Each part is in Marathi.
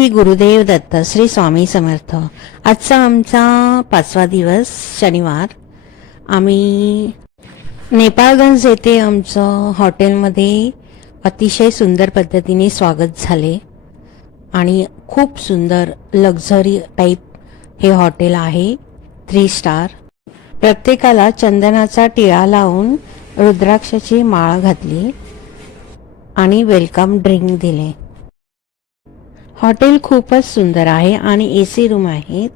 श्री गुरुदेव दत्त, श्री स्वामी समर्थ। आजचा आमचा 5वा दिवस, शनिवार। आम्ही नेपाळगंज येथे आमचं हॉटेलमध्ये अतिशय सुंदर पद्धतीने स्वागत झाले आणि खूप सुंदर लक्झरी टाईप हे हॉटेल आहे, 3 स्टार। प्रत्येकाला चंदनाचा टिळा लावून रुद्राक्षाची माळ घातली आणि वेलकम ड्रिंक दिले। हॉटेल खूपच सुंदर आहे आणि एसी रूम आहेत।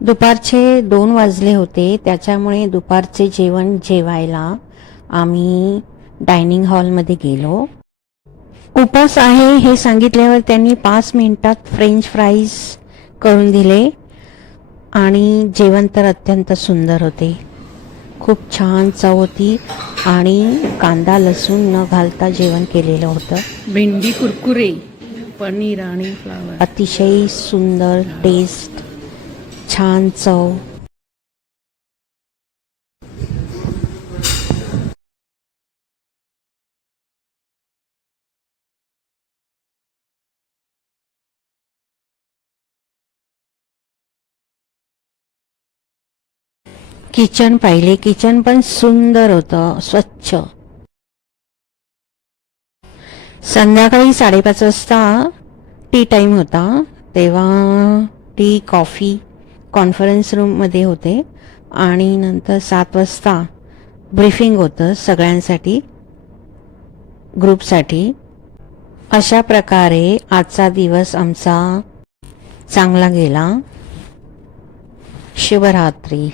दुपारचे 2 वाजले होते, त्याच्यामुळे दुपारचे जेवण जेवायला आम्ही डायनिंग हॉलमध्ये गेलो। उपास आहे हे सांगितल्यावर त्यांनी 5 मिनिटात फ्रेंच फ्राईज करून दिले आणि जेवण तर अत्यंत सुंदर होते। खूप छान चव होती आणि कांदा लसूण न घालता जेवण केलेलं होतं। भेंडी कुरकुरे, पनीर आणि फ्लावर, अतिशय सुंदर टेस्ट, छान चव। किचन पाहिले, किचन पण सुंदर होतं, स्वच्छ। संध्याकाळी 5:30 वाजता टी टाइम होता, तेव्हा टी कॉफी कॉन्फरन्स रूम मध्ये होते आणि नंतर 7 वाजता ब्रीफिंग होतं सगळ्यांसाठी, ग्रुपसाठी। अशा प्रकारे आजचा दिवस आमचा चांगला गेला। शुभरात्री।